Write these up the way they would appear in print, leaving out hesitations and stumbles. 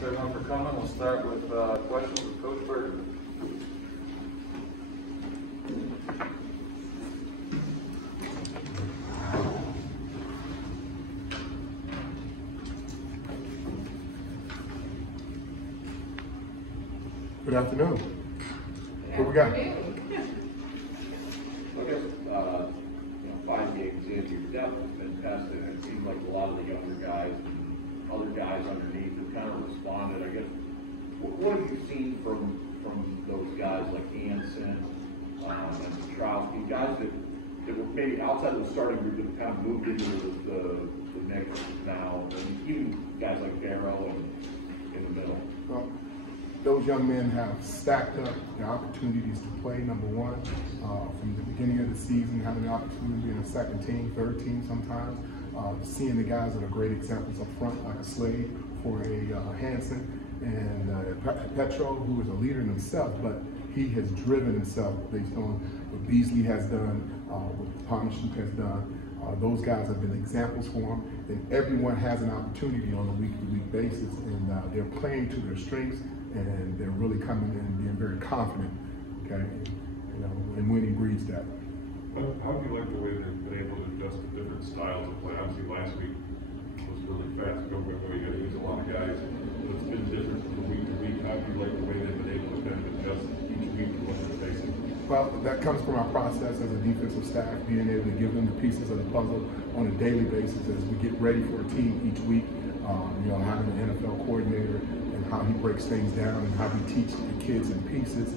Thanks everyone for coming. We'll start with questions with Coach Burton. Good afternoon. What we got? I guess, 5 games in, your depth has been tested. It seems like a lot of the younger guys and other guys underneath have kind of responded. I guess, what have you seen from those guys like Hansen and Petrowski, guys that were maybe outside of the starting group that kind of moved into the mix now, and even guys like Barrow and in the middle? Well, those young men have stacked up their opportunities to play, number one, from the beginning of the season, having the opportunity to be in a second team, third team sometimes, seeing the guys that are great examples up front, like a Slade for a Hansen, and Petro, who is a leader in himself, but he has driven himself based on what Beasley has done, what Pomashuk has done. Those guys have been examples for him, and everyone has an opportunity on a week-to-week basis, and they're playing to their strengths, and they're really coming in and being very confident, okay? And winning breeds that. How do you like the way they've been able to adjust to different styles of play? Obviously last week was really fast. You got to use a lot of guys. But it's been different from week to week. How do you like the way they've been able to kind of adjust each week to what they're facing? Well, that comes from our process as a defensive staff, being able to give them the pieces of the puzzle on a daily basis as we get ready for a team each week. Having an NFL coordinator and how he breaks things down and how he teaches the kids in pieces,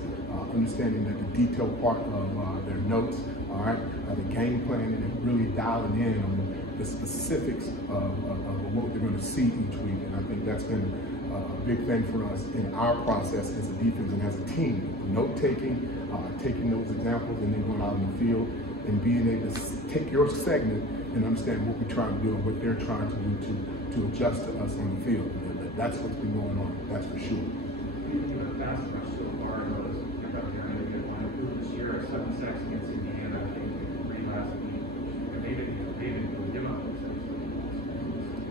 understanding that the detailed part of their notes, all right, the game planning and really dialing in on the specifics of what they're going to see each week. And I think that's been a big thing for us in our process as a defense and as a team. Note taking, taking those examples and then going out in the field and being able to take your segment and understand what we're trying to do and what they're trying to do to adjust to us on the field. And that's what's been going on, that's for sure. The pass rush so far, I noticed picked up here and they won this year at 7 sacks against Indiana, I think 3 last week. And they didn't give up.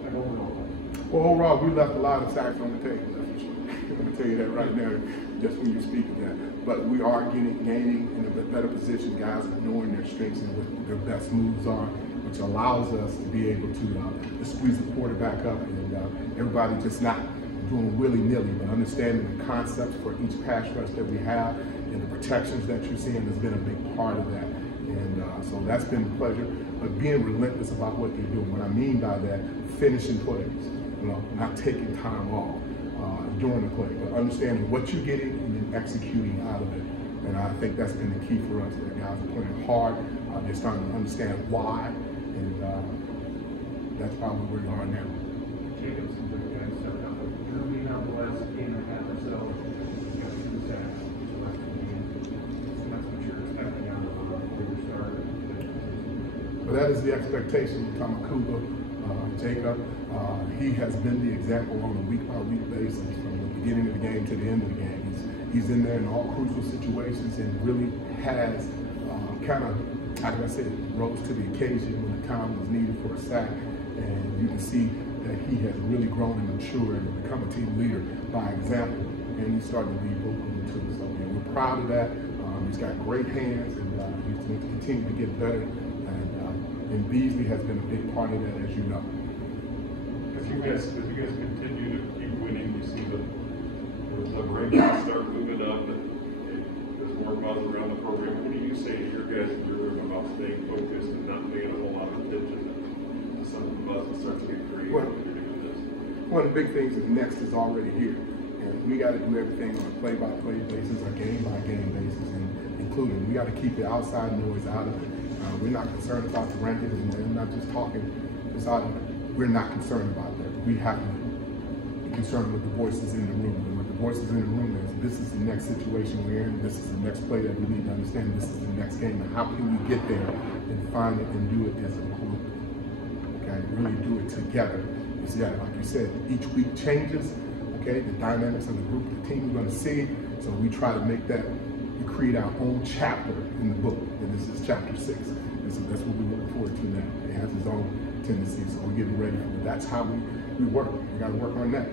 Like overall. Well, overall, we left a lot of sacks on the table, that's for sure. I'm going to tell you that right now, just when you speak of that. But we are gaining in a better position, guys knowing their strengths and what their best moves are, which allows us to be able to squeeze the quarterback up and everybody just not doing willy-nilly, but understanding the concepts for each pass rush that we have and the protections that you're seeing has been a big part of that. And so that's been a pleasure, but being relentless about what they're doing. What I mean by that, finishing plays, not taking time off during the play, but understanding what you're getting and then executing out of it. And I think that's been the key for us. The guys are playing hard, they're starting to understand why, and that's probably where we are now. Jacobs and the guys stepped up. You're leading out the last game and a half or so. You got 2 sacks the last 2 games. So that's what you're expecting out of the start. Well, that is the expectation of Tamakuba, Jacob. He has been the example on a week-by-week basis from the beginning of the game to the end of the game. He's in there in all crucial situations and really has kind of, how can I say it, rose to the occasion when the time was needed for a sack. And you can see that he has really grown and matured and become a team leader by example. And he's starting to lead vocally too. So we're proud of that. He's got great hands and he's going to continue to get better. And Beasley has been a big part of that, as you know. As you guys continue to keep winning, you see the rankings start moving up, and there's more buzz around the program. What do you say to your guys in your room about staying focused and not paying a whole lot of attention to some of the buzz that starts to get created when you're doing this? One of the big things is next is already here. And we got to do everything on a play-by-play basis, a game-by-game basis, and including we got to keep the outside noise out of it. We're not concerned about the rankings, and we're not just talking just out of it. We're not concerned about that. We have to be concerned with the voices in the room. And what the voices in the room is, this is the next situation we're in, this is the next play that we need to understand, this is the next game, and how can we get there and find it and do it as a group, okay? Really do it together. Because yeah, like you said, each week changes, okay? The dynamics of the group, the team we're gonna see, so we try to make that, we create our own chapter in the book, and this is chapter 6. And so that's what we look forward to now. It has its own tendencies, so we're getting ready for it. That's how we work. We gotta work on that.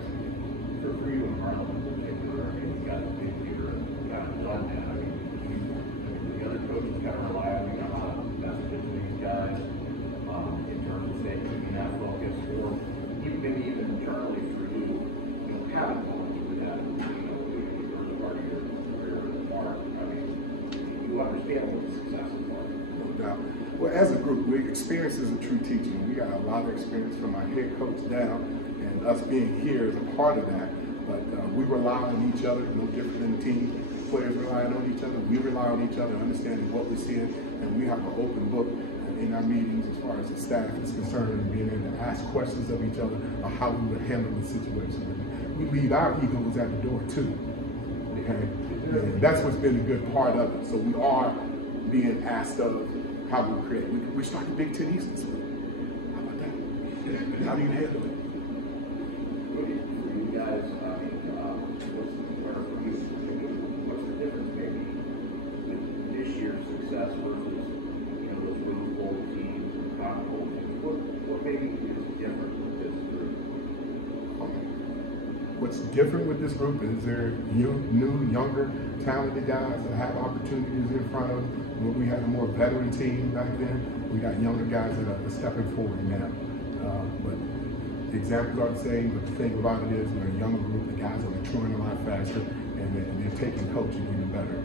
For for freedom around in particular, I mean, you got Peagler kind of done that. I mean, the other coaches kind of rely on you know how to message it to these guys in terms of saying keeping that focus, or maybe even internally for you know, having moments with that, you know, the first part of your career with Mark. I mean, you understand what the successes are. No doubt. Well, as a group, experience is a true teacher. We got a lot of experience from our head coach down, and us being here is a part of that. But we rely on each other, no different than the team. Players relying on each other. We rely on each other, understanding what we're seeing, and we have an open book in our meetings as far as the staff is concerned, and being able to ask questions of each other on how we would handle the situation. We leave our egos at the door too. Okay? And that's what's been a good part of it. So we are being asked of how we create. We started Big Ten East this week. How about that? How do you handle it? For you guys, I mean, what's the difference maybe with this year's success versus, you know, those Rose Bowl teams and Cotton Bowl teams? What maybe is different with this group? What's different with this group is they're new, younger, talented guys that have opportunities in front of them. When we had a more veteran team back then, we got younger guys that are stepping forward now. But the examples are the same, but the thing about it is we're a younger group, the guys are maturing a lot faster, and they're taking coaching even better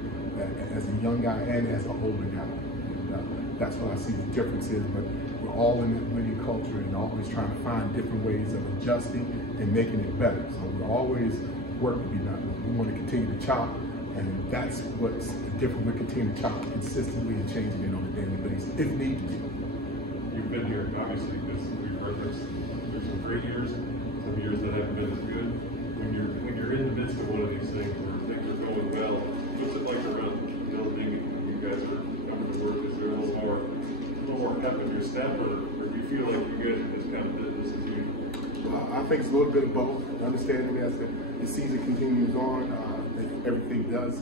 as a young guy and as an older guy. And that's what I see the difference is, but we're all in that winning culture and always trying to find different ways of adjusting and making it better. So we're always work to be done. We want to continue to chop, and that's what's different. We continue to chop consistently and changing it on a daily basis if need be. You've been here, obviously, because we've referenced there's some great years, some years that haven't been as good. When you're in the midst of one of these things where things are going well, what's it like around building? You guys are coming to work. Is there a little more pep in your step, or do you feel like you guys are just kind of business as usual? I think it's a little bit of both. Understanding as the season continues on, everything does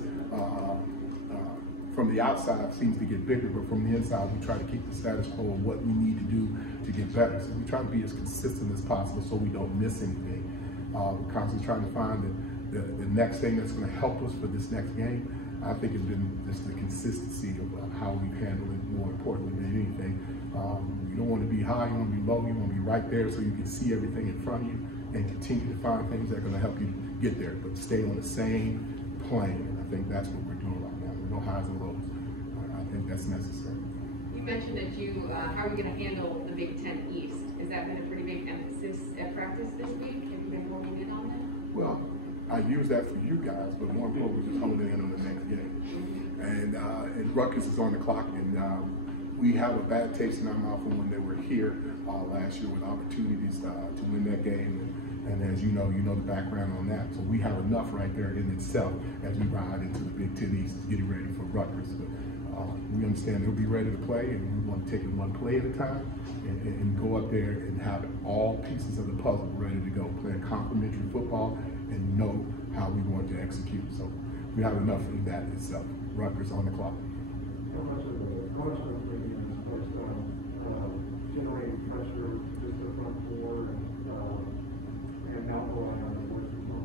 from the outside seems to get bigger, but from the inside we try to keep the status quo of what we need to do to get better. So we try to be as consistent as possible so we don't miss anything. We're constantly trying to find the next thing that's going to help us for this next game. I think it's been just the consistency of how we've handled it more importantly than anything. You don't want to be high, you want to be low, you want to be right there so you can see everything in front of you and continue to find things that are going to help you get there, but stay on the same plane. And I think that's what we're doing right now. There's no highs and lows. I think that's necessary. You mentioned that how are you going to handle the Big Ten East? Has that been a pretty big emphasis at practice this week? Have you been honing in on that? Well, I use that for you guys, but more importantly, just honing in on the next game. And Rutgers is on the clock, and we have a bad taste in our mouth from when they were here last year with opportunities to win that game. And as you know the background on that. So we have enough right there in itself as we ride into the Big Ten East, getting ready for Rutgers. But we understand they'll be ready to play, and we want to take it one play at a time and go up there and have all pieces of the puzzle ready to go, playing complementary football and know how we want to execute. So we have enough in that itself. Rutgers on the clock. How much of the maybe in the first generating pressure just the front four and now relying on the boys as well?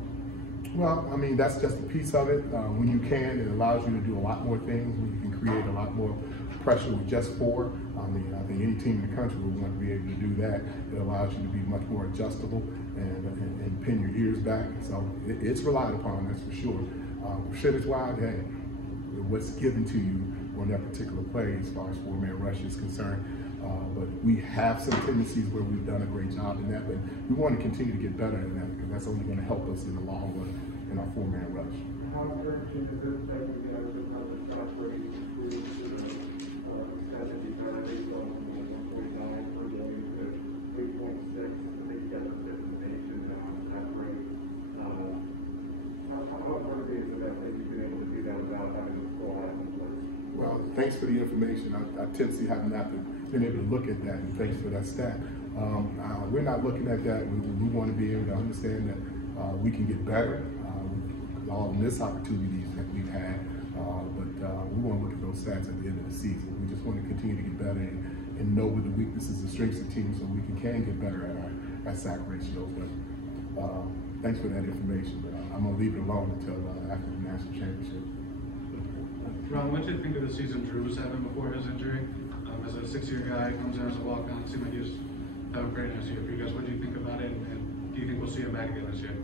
Well, I mean, that's just a piece of it. When you can, it allows you to do a lot more things. When you can create a lot more pressure with just four. I think any team in the country would want to be able to do that. It allows you to be much more adjustable and pin your ears back. So it's relied upon, that's for sure. Percentage-wise, hey, what's given to you on that particular play as far as four-man rush is concerned. But we have some tendencies where we've done a great job in that, but we want to continue to get better in that because that's only going to help us in the long run in our four-man rush. How encouraging is it that you guys have had the shot ready to improve the strategy based on 149 per game to 8.6? I think you guys have definition now on that rate. How important is it that you've been able to do that without having to score out in place? Well, thanks for the information. I tend to have not been able to look at that, and thanks for that stat. We're not looking at that. We want to be able to understand that we can get better with all the missed opportunities that we've had, but we want to look at those stats at the end of the season. We just want to continue to get better and know where the weaknesses and strengths of teams so we can get better at our sack ratios. But thanks for that information, but I'm going to leave it alone until after the national championship. Ron, what did you think of the season Drew was having before his injury? As a 6-year guy, comes in as a walk-on, it seemed like he was having a great this year for you guys. What do you think about it, and do you think we'll see him back again this year?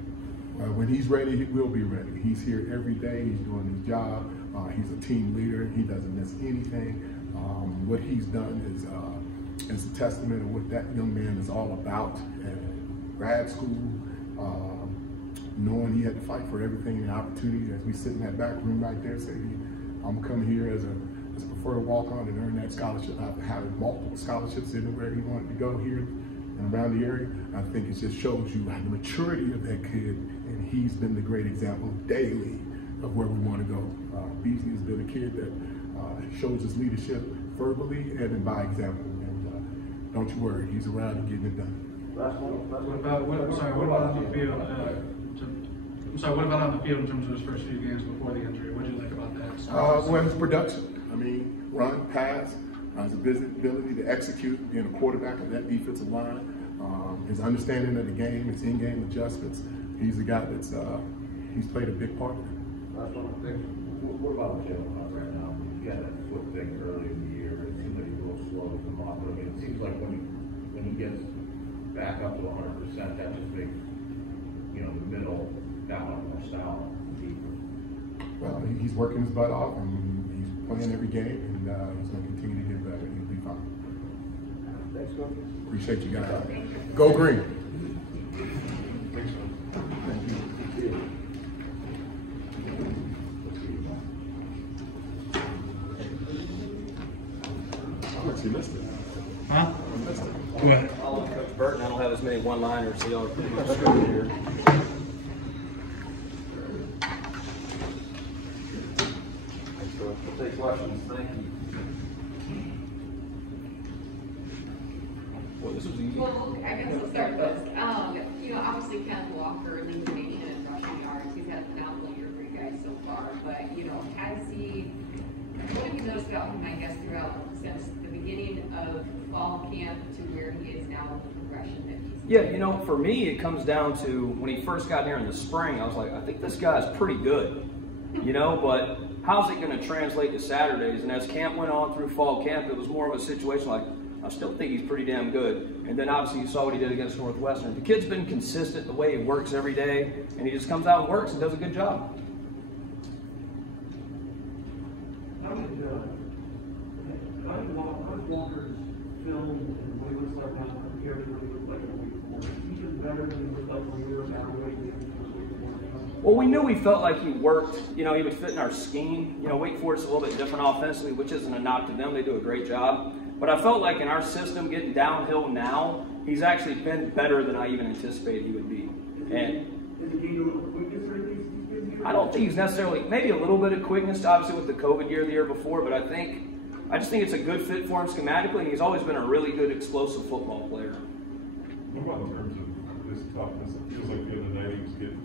When he's ready, he will be ready. He's here every day. He's doing his job. He's a team leader. He doesn't miss anything. What he's done is a testament of what that young man is all about. Grad school, knowing he had to fight for everything and opportunity. As we sit in that back room right there, say, I'm coming here as a preferred walk-on and earn that scholarship. I've had multiple scholarships anywhere he wanted to go here and around the area. I think it just shows you the maturity of that kid, and he's been the great example daily of where we want to go. Beasley has been a kid that shows his leadership verbally and by example. And don't you worry, he's around and getting it done. What about on the field? What about on the field in terms of his first few games before the injury? What did you like about that? Well, his production. I mean, run, pass, his ability to execute, being a quarterback of that defensive line, his understanding of the game, his in-game adjustments. He's a guy that's he's played a big part of it. What about Joe right now? He had that foot thing early in the year, but it seems like he's a little slow to come off. But I mean, it seems like when he gets back up to 100%, that just makes the middle that much more style. Well, he's working his butt off, and he's playing every game, and he's going to continue to get better. He'll be fine. Thanks, Coach. Appreciate you guys. Go Green. Thank you. You missed it. Huh? Go ahead. I'll let Coach Burton. I don't have as many one-liners, so y'all are pretty much screwed here. We'll take questions. Thank you. Well, this was easy. Well, I guess we'll start with this. Obviously Ken Walker leads the nation in rushing yards. He's had a phenomenal year for you guys so far. But, what have you noticed about him, I guess, since the beginning of fall camp to where he is now with the progression that he's Yeah, for me, it comes down to when he first got here in the spring, I was like, I think this guy's pretty good, but how's it going to translate to Saturdays? And as camp went on through fall camp, it was more of a situation like, I still think he's pretty damn good. And then obviously you saw what he did against Northwestern. The kid's been consistent the way he works every day, and he just comes out and works and does a good job. How did Walker's film and what he looks like now compared to what he looked like a week before? Is he just better than he looked like when we were evaluating him? Well, we knew we felt like he worked, he would fit in our scheme. Wake Forest is a little bit different offensively, which isn't a knock to them. They do a great job. But I felt like in our system, getting downhill now, he's actually been better than I even anticipated he would be. And I don't think he's necessarily, maybe a little bit of quickness, obviously with the COVID year the year before, but I just think it's a good fit for him schematically, and he's always been a really good explosive football player. What about in terms of his toughness? It feels like the other night he was getting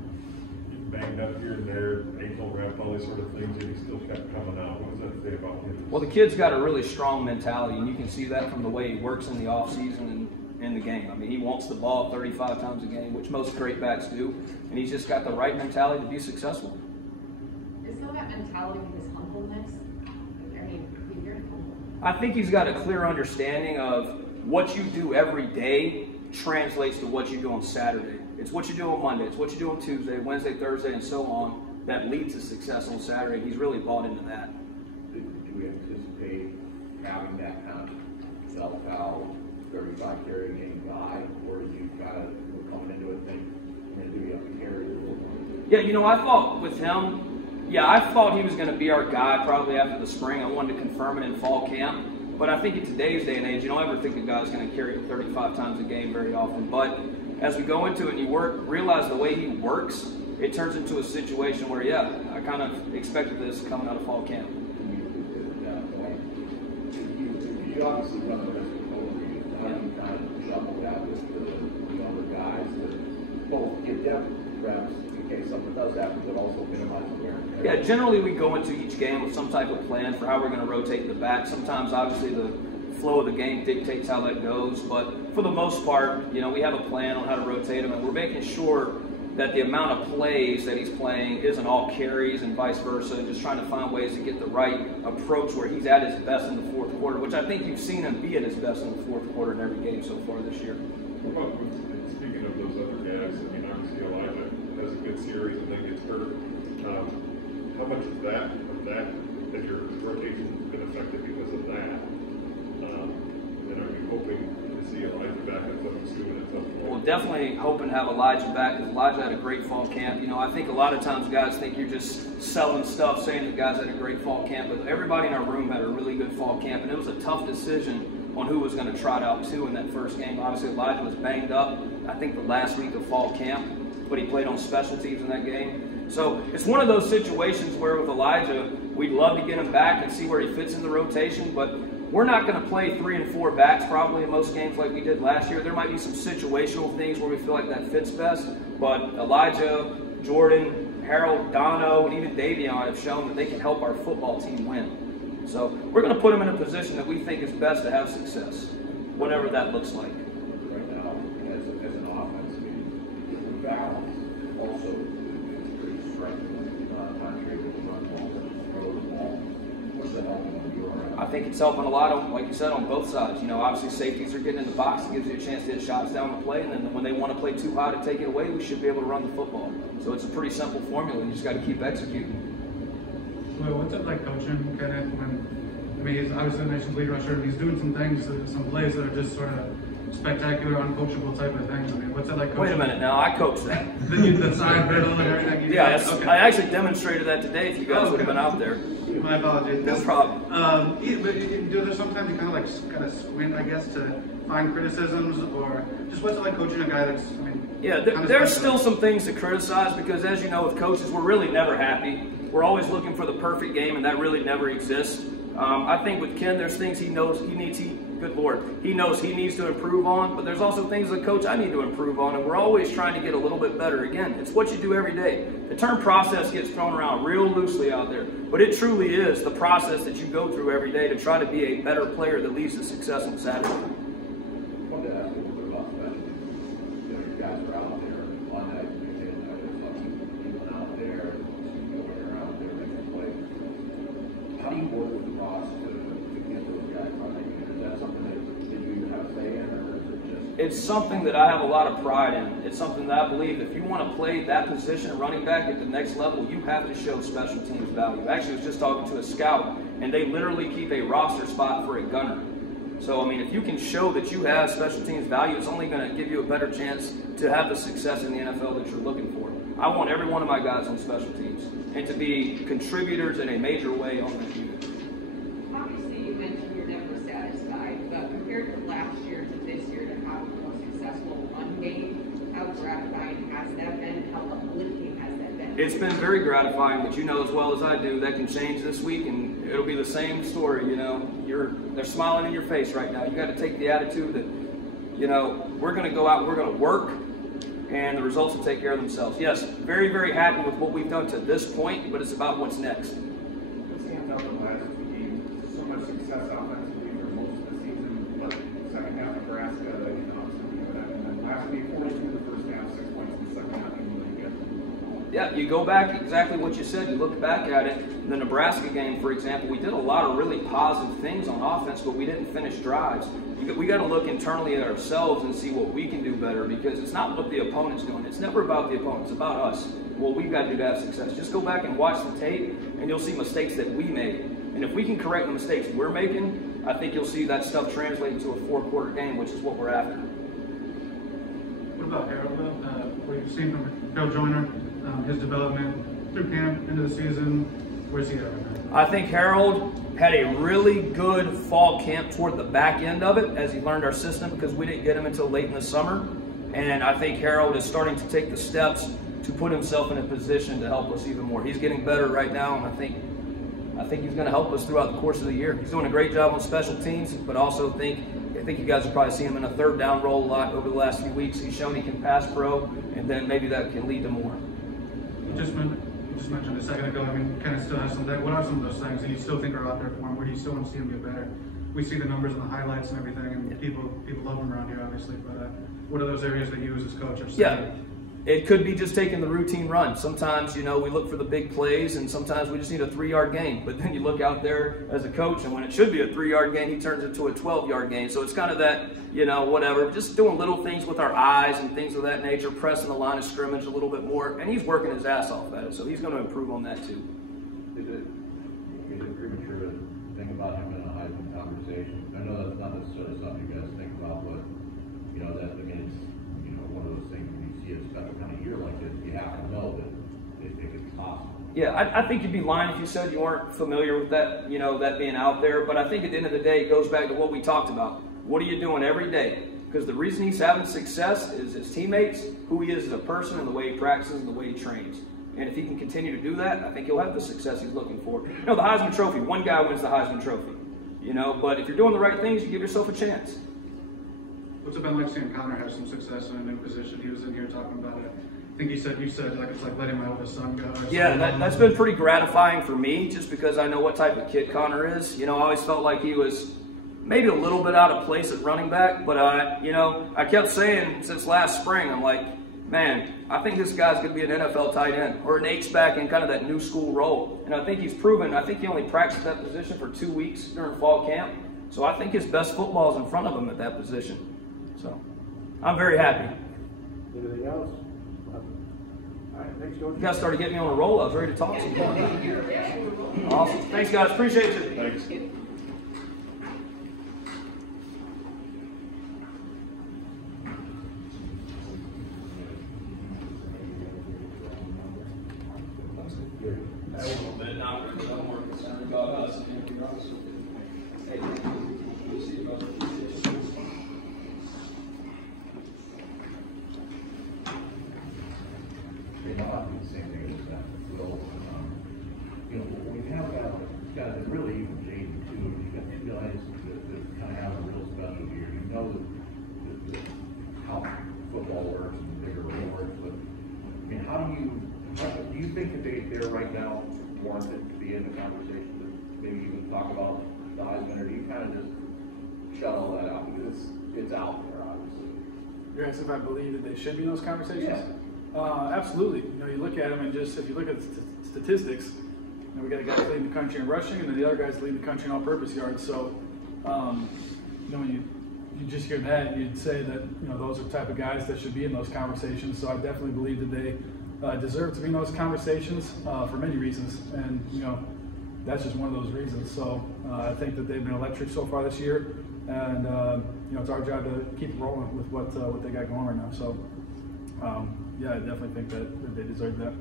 banged up here and there, ankle wrapped, all these sort of things, and he still kept coming out. What does that say about him? Well, the kid's got a really strong mentality, and you can see that from the way he works in the offseason and in the game. I mean, he wants the ball 35 times a game, which most great backs do, and he's just got the right mentality to be successful. Is some of that mentality with his humbleness? He's very humble. I think he's got a clear understanding of what you do every day translates to what you do on Saturday. It's what you do on Monday, it's what you do on Tuesday, Wednesday, Thursday, and so on that leads to success on Saturday. He's really bought into that. Do we anticipate having that kind of self-out 35 carry game guy, or is you kind of coming into it thinking, do we have to carry a little more? Yeah, I thought with him, I thought he was going to be our guy probably after the spring. I wanted to confirm it in fall camp. But I think in today's day and age, you don't ever think a guy's going to carry it 35 times a game very often. But as we go into it and you realize the way he works, it turns into a situation where, I kind of expected this coming out of fall camp. You obviously run the risk of overreach. How do you kind of juggle that with the younger guys to both give them reps in case something does happen, but also minimize the wear and tear? Yeah, generally we go into each game with some type of plan for how we're going to rotate the back. Sometimes, obviously, the flow of the game dictates how that goes. But for the most part, you know, we have a plan on how to rotate him, and we're making sure that the amount of plays that he's playing isn't all carries and vice versa, just trying to find ways to get the right approach where he's at his best in the fourth quarter, which I think you've seen him be at his best in the fourth quarter in every game so far this year. What about, speaking of those other guys, I mean, obviously Elijah has a good series and then gets hurt. How much of that your rotation has been affected because of that? And are you hoping to see Elijah back at some soon at some point? Well, definitely hoping to have Elijah back, because Elijah had a great fall camp. You know, I think a lot of times guys think you're just selling stuff, saying that guys had a great fall camp, but everybody in our room had a really good fall camp, and it was a tough decision on who was going to trot out too in that first game. Obviously, Elijah was banged up, I think, the last week of fall camp, but he played on special teams in that game. So it's one of those situations where with Elijah, we'd love to get him back and see where he fits in the rotation, but we're not going to play 3 and 4 backs probably in most games like we did last year. There might be some situational things where we feel like that fits best, but Elijah, Jordan, Harold, Dono, and even Davion have shown that they can help our football team win. So we're going to put them in a position that we think is best to have success, whatever that looks like. Right now, as an offense, I mean, the balance also is pretty striking. Not sure if the run ball, throw the ball. What's that helping on your end? I think it's helping a lot, on, like you said, on both sides. You know, obviously safeties are getting in the box. It gives you a chance to hit shots down the play, and then when they want to play too high to take it away, we should be able to run the football. So it's a pretty simple formula. You just got to keep executing. Well, what's it like coaching Kenneth when, I mean, he's obviously the nation's lead rusher, and he's doing some things, some plays that are just sort of spectacular, uncoachable type of things. I mean, what's it like coaching? Wait a minute now, I coached that. The side middle and everything. Yeah, Okay. I actually demonstrated that today if you guys would have been out there. My apologies. No problem. But do there sometimes you kind of squint, I guess, to find criticisms, or just what's it like coaching a guy that's, I mean, yeah, there's still some things to criticize because, as you know, with coaches, we're really never happy. We're always looking for the perfect game, and that really never exists. I think with Ken, there's things he knows he needs. Good Lord, he knows he needs to improve on, but there's also things as a coach I need to improve on, and we're always trying to get a little bit better. Again, it's what you do every day. The term process gets thrown around real loosely out there, but it truly is the process that you go through every day to try to be a better player that leads to success on Saturday. I wanted to ask a little bit about special teams. You know, you guys are out there on that, and people out there, you're out there making plays. How do you work with the boss to get those guys running? Is that something that you even have a say in, or is it just? It's something that I have a lot of pride in. It's something that I believe if you want to play that position, running back at the next level, you have to show special teams value. Actually, I was just talking to a scout, and they literally keep a roster spot for a gunner. So, I mean, if you can show that you have special teams value, it's only going to give you a better chance to have the success in the NFL that you're looking for. I want every one of my guys on special teams and to be contributors in a major way on that unit. Obviously, you mentioned you're never satisfied, but compared to last year to this year to have the most successful run game, how gratifying has that been? How uplifting has that been? It's been very gratifying, but you know as well as I do, that can change this week, and it'll be the same story. You know, they're smiling in your face right now. You got to take the attitude that, you know, we're going to go out, we're going to work, and the results will take care of themselves. Yes, very, very happy with what we've done to this point, but it's about what's next. What stands out in the last 2 games? So much success offensively for most of the season, but second half Nebraska, you know, something like that. And then last week, 42 the first half, 6 points in the second half, and really good. Yeah, you go back exactly what you said. You look back at it. The Nebraska game, for example, we did a lot of really positive things on offense, but we didn't finish drives. We got to look internally at ourselves and see what we can do better, because it's not what the opponent's doing. It's never about the opponent. It's about us. What we've got to do to have success. Just go back and watch the tape, and you'll see mistakes that we made. And if we can correct the mistakes we're making, I think you'll see that stuff translate into a 4-quarter game, which is what we're after. What about Harold, what you've seen from Bill Joyner, his development through camp, into the season? Where's he at right now? I think Harold had a really good fall camp toward the back end of it as he learned our system, because we didn't get him until late in the summer. And I think Harold is starting to take the steps to put himself in a position to help us even more. He's getting better right now, and I think he's going to help us throughout the course of the year. He's doing a great job on special teams, but also I think you guys will probably see him in a third down role a lot over the last few weeks. He's shown he can pass pro, and then maybe that can lead to more. You just mentioned a second ago, I mean, kind of still has some, what are some of those things that you still think are out there for him, where you still want to see him get better? we see the numbers and the highlights and everything, and people love him around here, obviously. But what are those areas that you as his coach are seeing? Yeah. It could be just taking the routine run. Sometimes, we look for the big plays, and sometimes we just need a 3-yard gain. But then you look out there as a coach, and when it should be a 3-yard gain, he turns it to a 12-yard gain. So it's kind of that, whatever, just doing little things with our eyes and things of that nature, pressing the line of scrimmage a little bit more. And he's working his ass off at it, so he's going to improve on that too. Is it premature to think about him in a Heisman conversation? I know that's not necessarily something you guys think about, but, it's, one of those things when you see a special kind of year like this, you have to know that it could be possible. Yeah, I think you'd be lying if you said you weren't familiar with that, that being out there. But I think at the end of the day, it goes back to what we talked about. What are you doing every day? Because the reason he's having success is his teammates, who he is as a person, and the way he practices and the way he trains. And if he can continue to do that, I think he'll have the success he's looking for. The Heisman Trophy, one guy wins the Heisman Trophy. But if you're doing the right things, you give yourself a chance. What's it been like seeing Connor have some success in a new position? He was in here talking about it. I think you said like it's like letting my oldest son go. Yeah, that's been pretty gratifying for me, just because I know what type of kid Connor is. I always felt like he was maybe a little bit out of place at running back, but I kept saying since last spring, I'm like, man, I think this guy's going to be an NFL tight end or an H-back in kind of that new school role. And I think he's proven. I think he only practiced that position for 2 weeks during fall camp. So I think his best football is in front of him at that position. So I'm very happy. Anything else? All right, thanks, George. You guys started getting me on a roll. I was ready to talk some more. Awesome. Thanks, guys. Appreciate you. Thanks. A little bit, not really. I'm more concerned about us, to be honest with you. Hey, we'll see about it. I'll do the same thing as that. Will, we have guys that really even Jaden too. You've got 2 guys that kind of have a real special year. That how football works and the bigger rewards. But how do you think that they're right now warranted to be in the conversation to maybe even talk about the Heisman, or do you kind of just shut all that out because it's out there, obviously? You're asking if I believe that they should be in those conversations? Yeah. Absolutely. You look at them and just, if you look at statistics, we got a guy leading the country in rushing, and then the other guy's leading the country in all-purpose yards. So, when you just hear that, you'd say that those are the type of guys that should be in those conversations. So I definitely believe that they deserve to be in those conversations for many reasons, and that's just one of those reasons. So I think that they've been electric so far this year, and it's our job to keep rolling with what they got going right now. So. Yeah, I definitely think that they deserve that.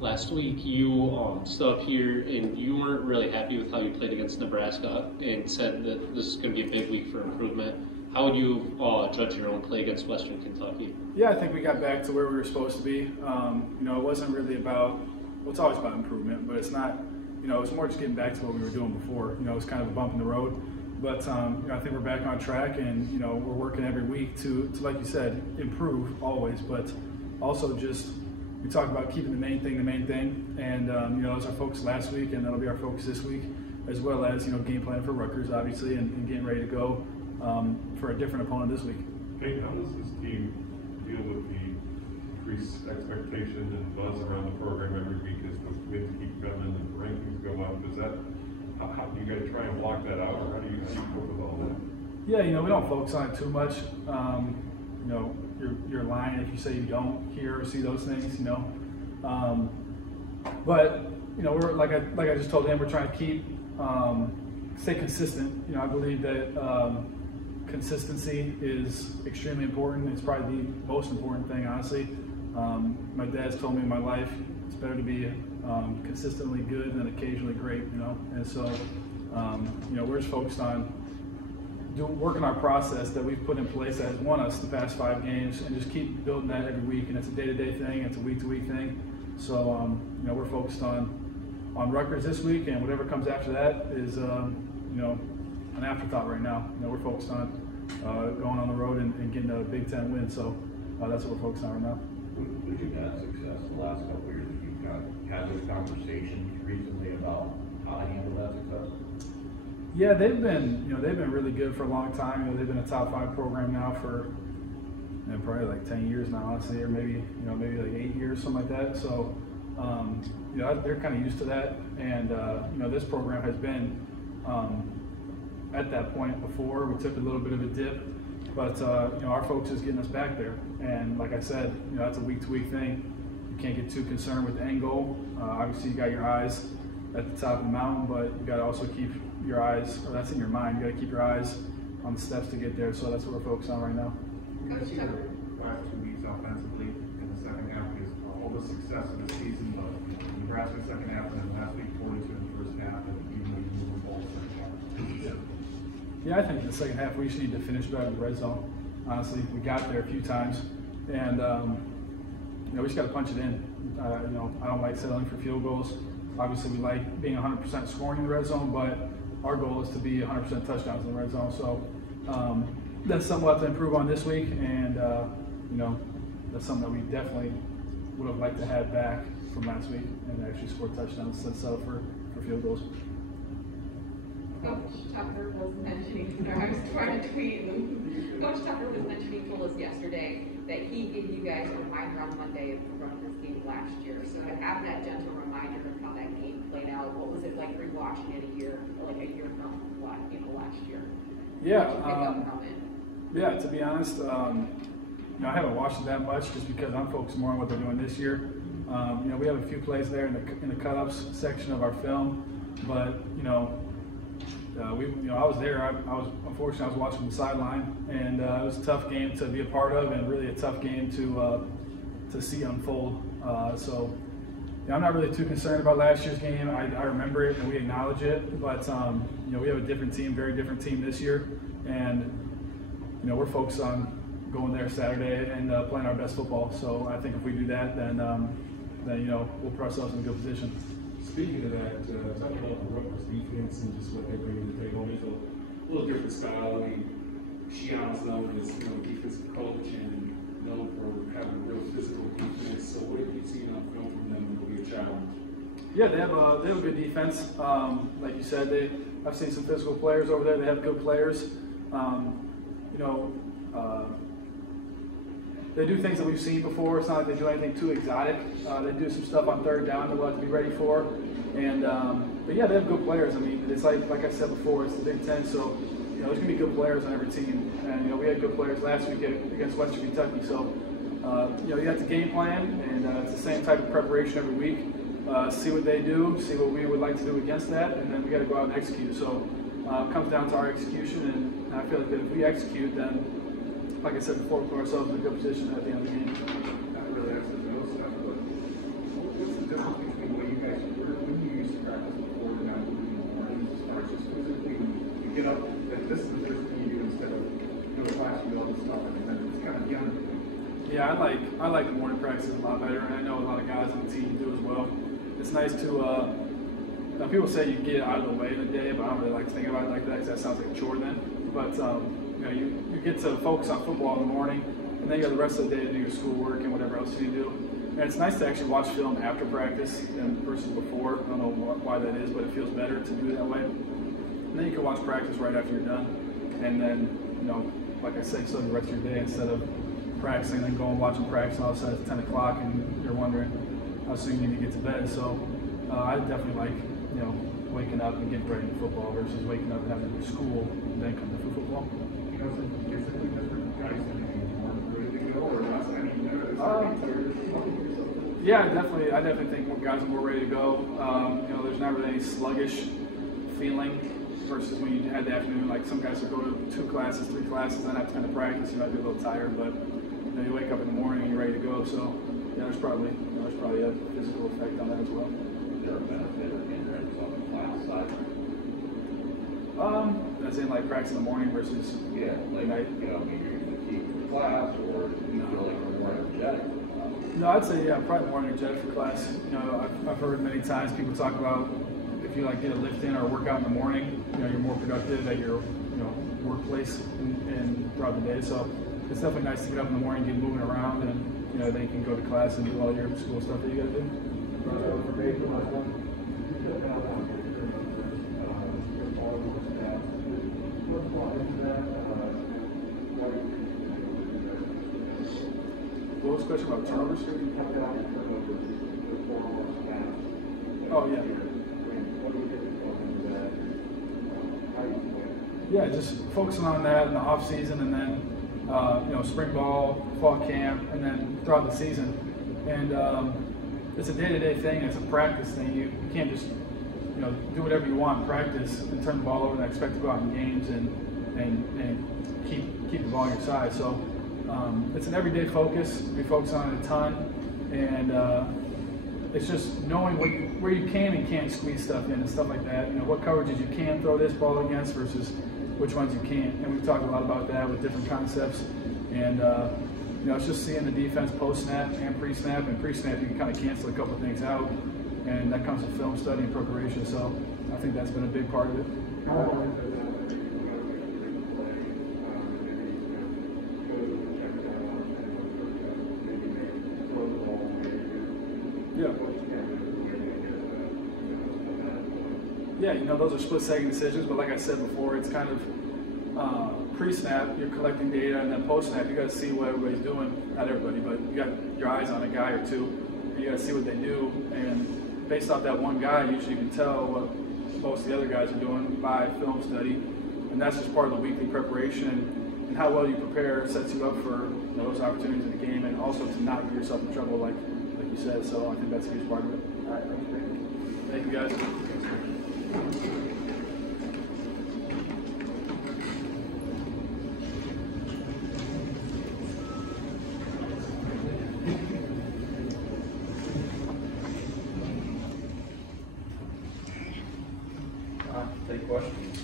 Last week, you stood up here and you weren't really happy with how you played against Nebraska and said that this is going to be a big week for improvement. How would you judge your own play against Western Kentucky? Yeah, I think we got back to where we were supposed to be. It wasn't really about, well, it's always about improvement, but it's not, it's more just getting back to what we were doing before. It was kind of a bump in the road. But I think we're back on track, and we're working every week to like you said, improve always. But also just we talk about keeping the main thing, and that was our focus last week, and that'll be our focus this week, as well as game plan for Rutgers, obviously, and getting ready to go for a different opponent this week. Hey, how does this team deal with the increased expectation and buzz around the program every week as the wins keep coming and the rankings go up? Is that how do you guys try and block that out, or how do you cope with all that? Yeah, we don't focus on it too much. You're lying if you say you don't hear or see those things, But we're like I just told him, we're trying to keep stay consistent. I believe that consistency is extremely important. It's probably the most important thing, honestly. My dad's told me in my life it's better to be consistently good than occasionally great, And so, we're just focused on working our process that we've put in place that has won us the past 5 games, and just keep building that every week. And it's a day-to-day thing, it's a week-to-week thing. So, we're focused on Rutgers this week, and whatever comes after that is, an afterthought right now. We're focused on going on the road and getting a Big Ten win. So that's what we're focused on right now. Would you have success the last couple of years that you've had this conversation recently about how to handle that success? Yeah, they've been really good for a long time. They've been a top 5 program now for probably like 10 years now, honestly, or maybe like 8 years, something like that. So they're kind of used to that, and this program has been at that point before. We took a little bit of a dip, but our folks is getting us back there. And like I said, that's a week-to-week thing. You can't get too concerned with the end goal. Obviously, you got your eyes at the top of the mountain, but you got to also keep your eyes, or that's in your mind. You got to keep your eyes on the steps to get there. So that's what we're focused on right now. Coach Tucker. Last 2 weeks offensively in the second half is all the success of the season. Nebraska second half, and then last week 42 in the first half, and even though you move the ball second half. Yeah, I think in the second half we just need to finish better in the red zone. Honestly, we got there a few times, and we just got to punch it in. I don't like settling for field goals. Obviously, we like being 100% scoring in the red zone, but our goal is to be 100% touchdowns in the red zone. So that's something we'll have to improve on this week, and that's something that we definitely would have liked to have back from last week and actually score touchdowns instead of settle for field goals. Coach Tucker was mentioning, I was trying to tweet, and Coach Tucker was mentioning, told us yesterday that he gave you guys a reminder on Monday of the run of this game last year. So to have that gentle reminder of how that game played out, what was it like rewatching it a year from last year? Yeah. What did you pick up from it? Yeah, to be honest, I haven't watched it that much just because I'm focused more on what they're doing this year. We have a few plays there in the cut-ups section of our film, but I was there. Unfortunately I was watching the sideline, and it was a tough game to be a part of, and really a tough game to see unfold. I'm not really too concerned about last year's game. I remember it and we acknowledge it, but we have a different team, very different team this year, and we're focused on going there Saturday and playing our best football. So I think if we do that, then we'll put ourselves in a good position. Speaking of that, talk about the Rutgers defense and just what they bring to the table. It's a little different style. I mean, Shian's known as defensive coach and known for having a real physical defense. So what have you seen on film from them that will be a challenge? Yeah, they have a good defense. Like you said, I've seen some physical players over there. They have good players. They do things that we've seen before. It's not like they do anything too exotic. They do some stuff on third down that we'll have to be ready for. And but yeah, they have good players. I mean, it's like I said before, it's the Big Ten, so there's gonna be good players on every team. And we had good players last week against Western Kentucky. So you have to game plan, and it's the same type of preparation every week. See what they do, see what we would like to do against that, and then we got to go out and execute. So it comes down to our execution, and I feel like that if we execute, then like I said before, we put ourselves in a good position at the end of the game. Not really answers those stuff, but what's the difference between what you guys were when you used to practice before and now in the morning? As far as just physically, you get up, and this is the first thing you do instead of class, you all this stuff, and then it's kind of young. Yeah, I like the morning practices a lot better, and I know a lot of guys on the team do as well. It's nice to people say you get out of the way in the day, but I don't really like to think about it like that because that sounds like a chore then. But you get to focus on football in the morning, and then you got the rest of the day to do your schoolwork and whatever else you do. And it's nice to actually watch film after practice versus before. I don't know why that is, but it feels better to do it that way. And then you can watch practice right after you're done, and then like I said, you still have the rest of your day instead of practicing and then going and watching practice and all of a sudden it's 10 o'clock and you're wondering how soon you need to get to bed. So I definitely like waking up and getting ready for football versus waking up and having to do school and then coming for football. Yeah, I definitely think more guys are more ready to go. There's not really any sluggish feeling versus when you had the afternoon. Like some guys will go to 2 classes, 3 classes, then have to kind of practice. You might be a little tired, but you wake up in the morning and you're ready to go. So there's probably a physical effect on that as well. Is there a benefit or hindrance on the class side? As in like practice in the morning versus night. You're fatigued for class, or do you feel like you're more energetic? No, I'd say probably more energetic for class. I've heard many times people talk about if you get a lift in or a workout in the morning, you're more productive at your workplace and throughout the day. So it's definitely nice to get up in the morning, get moving around, and then you can go to class and do all your school stuff that you got to do. bought into that, and what do you think? What was the question about turnovers? Cut down the turnovers, the formal staff. Oh, yeah. What do you think is going into that? How do you play? Yeah, just focusing on that in the off season, and then spring ball, fall camp, and then throughout the season. And it's a day-to-day thing. It's a practice thing. You can't just do whatever you want in practice and turn the ball over and expect to go out in games and keep the ball on your side. So it's an everyday focus. We focus on it a ton, and it's just knowing where you can and can't squeeze stuff in and stuff like that. What coverages you can throw this ball against versus which ones you can't. And we've talked a lot about that with different concepts. And it's just seeing the defense post-snap and pre-snap. And pre-snap, you can kind of cancel a couple things out. And that comes with film study and preparation. So I think that's been a big part of it. Yeah, those are split-second decisions, but like I said before, it's kind of pre-snap, you're collecting data, and then post-snap, you got to see what everybody's doing. Not everybody, but you got your eyes on a guy or two, and you got to see what they do. And based off that one guy, usually you can tell what most of the other guys are doing by film study, and that's just part of the weekly preparation. And how well you prepare sets you up for those opportunities in the game, and also to not get yourself in trouble, like you said. So I think that's a huge part of it. All right, thank you guys. Take questions.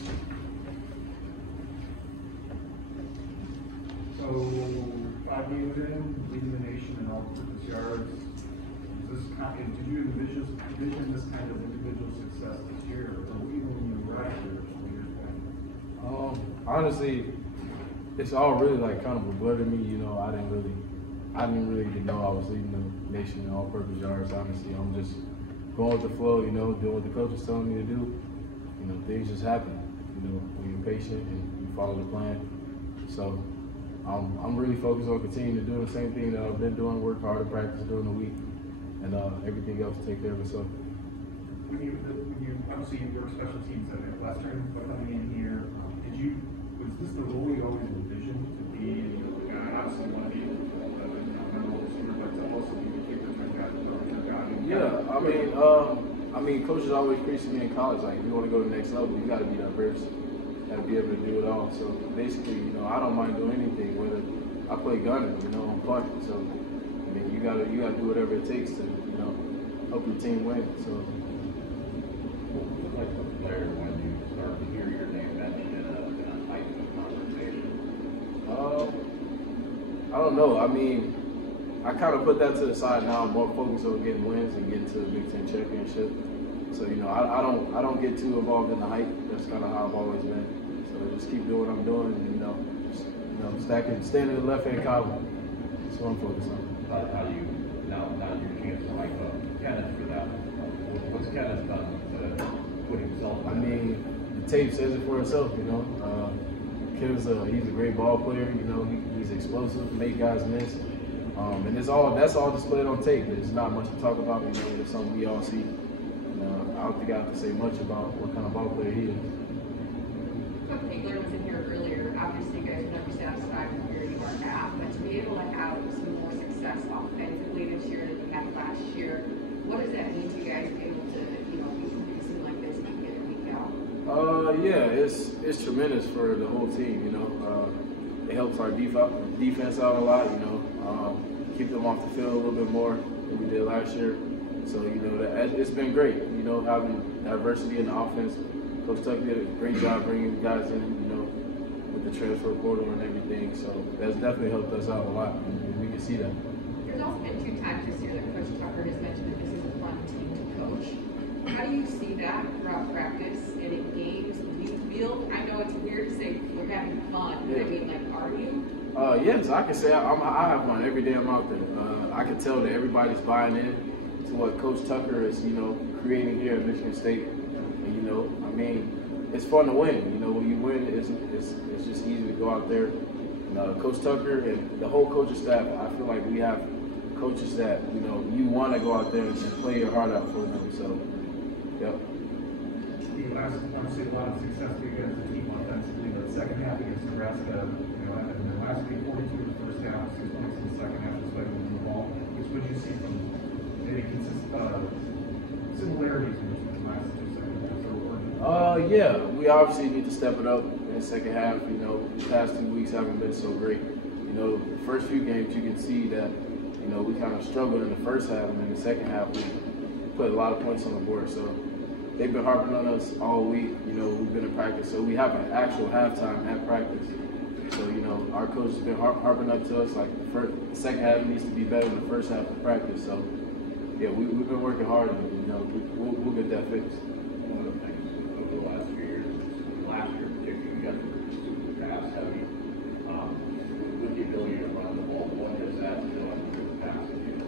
So, 5 games in, leading the nation in all-purpose yards. Did you envision this kind of individual success this year, or even when you were out here a couple years back? Honestly, it's all really like kind of a blur to me. I didn't really know I was leading the nation in all-purpose yards. Honestly, I'm just going with the flow. Doing what the coach is telling me to do. Things just happen. When you're patient and you follow the plan. So I'm really focused on continuing to do the same thing that I've been doing, work hard at practice during the week, and everything else take care of itself. When you obviously you were special teams at Western, but coming in here, was this the role you always envisioned to be? The guy, obviously want to be memorable receiver, but to also be the kicker type guy. Yeah, I mean, coaches always preach to me in college, like, if you want to go to the next level, you got to be diverse. You got to be able to do it all. So basically, I don't mind doing anything, whether I play gunner, I'm punting. So, you got to do whatever it takes to, help your team win. So. Like a player, when you start to hear your name mentioned in a type of conversation? I don't know. I kind of put that to the side now. I'm more focused on getting wins and getting to the Big Ten championship. So I don't get too involved in the hype. That's kind of how I've always been. So just keep doing what I'm doing, and staying in the left-hand column. That's what I'm focused on. How do you now your chance to like Kenneth for that? What's Kenneth done to put himself? The tape says it for itself. Kenneth's he's a great ball player. He's explosive, make guys miss. And that's all displayed on tape. There's not much to talk about. It's something we all see. I don't think I have to say much about what kind of ball player he is. So Peagler was in here earlier. Obviously, you guys are never satisfied with where you are at, but to be able to have some more success offensively this year than you had last year, what does that mean to you guys to be able to, be producing like this week in and week out? Yeah, it's tremendous for the whole team. It helps our defense out a lot. Keep them off the field a little bit more than we did last year. So, it's been great, having diversity in the offense. Coach Tuck did a great job bringing guys in, with the transfer portal and everything. So that's definitely helped us out a lot, and we can see that. There's also been 2 times this year that Coach Tucker has mentioned that this is a fun team to coach. How do you see that throughout practice and in games? Do you feel, I know it's weird to say we're having fun, but are you? Yes, I can say I have fun every day I'm out there. I can tell that everybody's buying in to what Coach Tucker is, creating here at Michigan State. And, it's fun to win. You know, when you win, it's just easy to go out there. And, Coach Tucker and the whole coaching staff, I feel like we have coaches that, you know, you want to go out there and play your heart out for them. So, yep. Obviously, a lot of success for you guys as a team offensively, but second half against Nebraska, you know, in the last week, 42 in the first half, 6 points in the second half, despite moving the ball. Which would you see from maybe similarities between the last two second halves? Yeah, we obviously need to step it up in the second half. You know, the past 2 weeks haven't been so great. You know, the first few games you can see that, you know, we kind of struggled in the first half, and in the second half we put a lot of points on the board. So they've been harping on us all week. You know, we've been in practice, so we have an actual halftime at practice. So, you know, our coach has been harping up to us like the second half needs to be better than the first half of practice. So, yeah, we've been working hard, and, you know, we'll get that fixed. One of the things over the last few years, last year in particular, you got super pass heavy. With the ability to run the ball, what does that do with the passing game?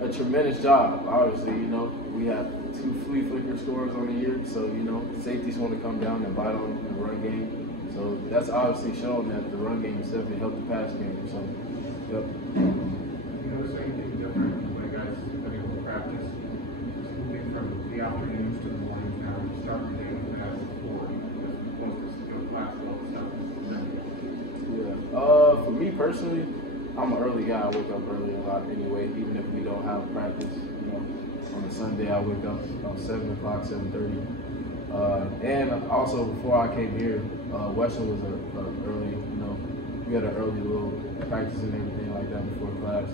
A tremendous job, obviously. You know, we have 2 flea flicker scores on the year, so, you know, safeties want to come down and bite on the run game. So that's obviously shown that the run game has definitely helped the pass game. So, yep. You notice anything different when guys have been able to practice? Just moving from the afternoons to the mornings now, starting the day with the pass before, as opposed to class and all the stuff. Yeah. For me personally, I'm an early guy. I wake up early a lot anyway, even if we don't have practice. You know, on a Sunday I wake up about 7 o'clock, 7:30. And also before I came here, Western was early. You know, we had an early little practice and everything like that before class.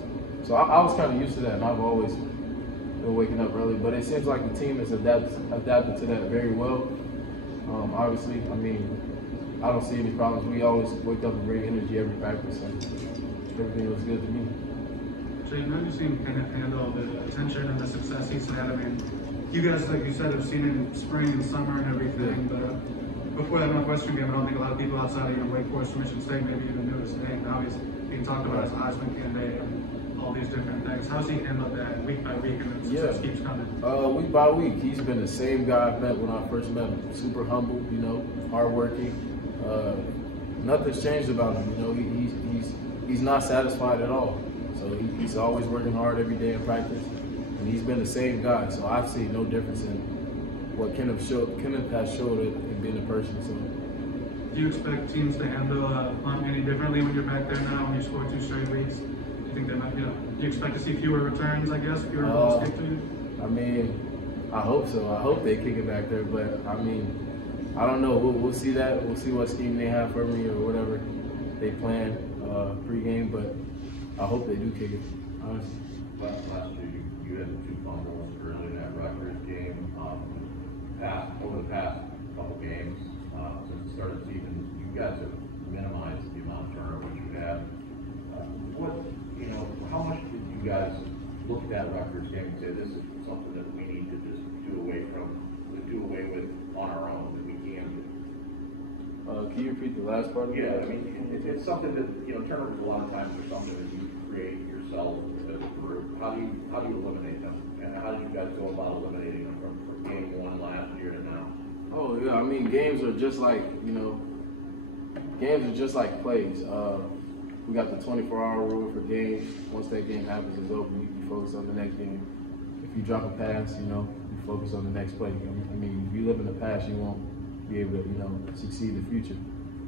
So I was kind of used to that, and I've always been waking up early. But it seems like the team has adapted to that very well. Obviously, I mean, I don't see any problems. We always wake up with great energy every practice, and everything looks good to me. So you know you've seen Kenneth handle the attention and the success he's had. I mean, you guys, like you said, have seen it in spring and summer and everything, but before that Northwestern game, I don't think a lot of people outside of Wake Forest, Michigan State maybe even knew his name. Now he's being talked about as a Heisman candidate and all these different things. How's he handled that week by week, and the success keeps coming? Week by week, he's been the same guy I met when I first met him. Super humble, you know, hardworking. Nothing's changed about him. You know, he's not satisfied at all. So he's always working hard every day in practice, and he's been the same guy. So I've seen no difference in what Kenneth has showed in being a person. So, do you expect teams to handle punt any differently when you're back there now? When you score 2 straight weeks, do you think they might? You know, do you expect to see fewer returns? I guess fewer balls kicked to you. I mean, I hope so. I hope they kick it back there, but I mean, I don't know. We'll see that. We'll see what scheme they have for me or whatever they plan pregame, but I hope they do kick it, honestly. Last year, you had 2 fumbles early in that Rutgers game. Over the past couple games, since the start of the season, you guys have minimized the amount of turnovers you had. How much did you guys look at that Rutgers game and say, this is something that we need to just do away with on our own, that we can do? Can you repeat the last part of Yeah, that? I mean, it's something that, turnovers a lot of times are something that you create yourself as a group. How do you eliminate them? And how do you guys go about eliminating them from game 1 last year to now? Oh yeah, I mean, games are just like, plays. We got the 24-hour rule for games. Once that game happens, it's over. You focus on the next game. If you drop a pass, you focus on the next play. I mean, if you live in the past, you won't be able to, succeed in the future.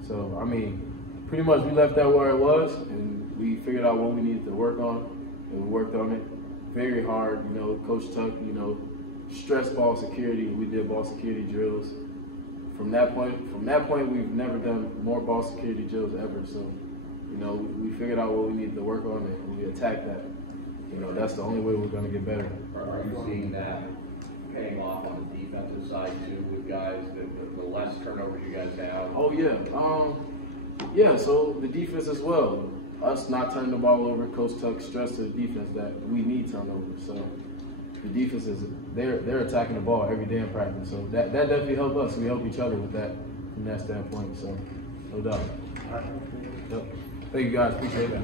So, I mean, pretty much we left that where it was, and we figured out what we needed to work on, and we worked on it very hard. Coach Tuck, stress ball security. We did ball security drills. From that point, we've never done more ball security drills ever. So, we figured out what we needed to work on, and we attacked that. That's the only way we're going to get better. Are you seeing that paying off on the defensive side too, with guys, the less turnovers you guys have? Oh yeah, yeah. So the defense as well. Us not turning the ball over. Coach Tuck stressed to the defense that we need turnovers. So the defense they're attacking the ball every day in practice. So that definitely helped us. We help each other with that from that standpoint. So no doubt. Yep. Thank you guys. Appreciate that.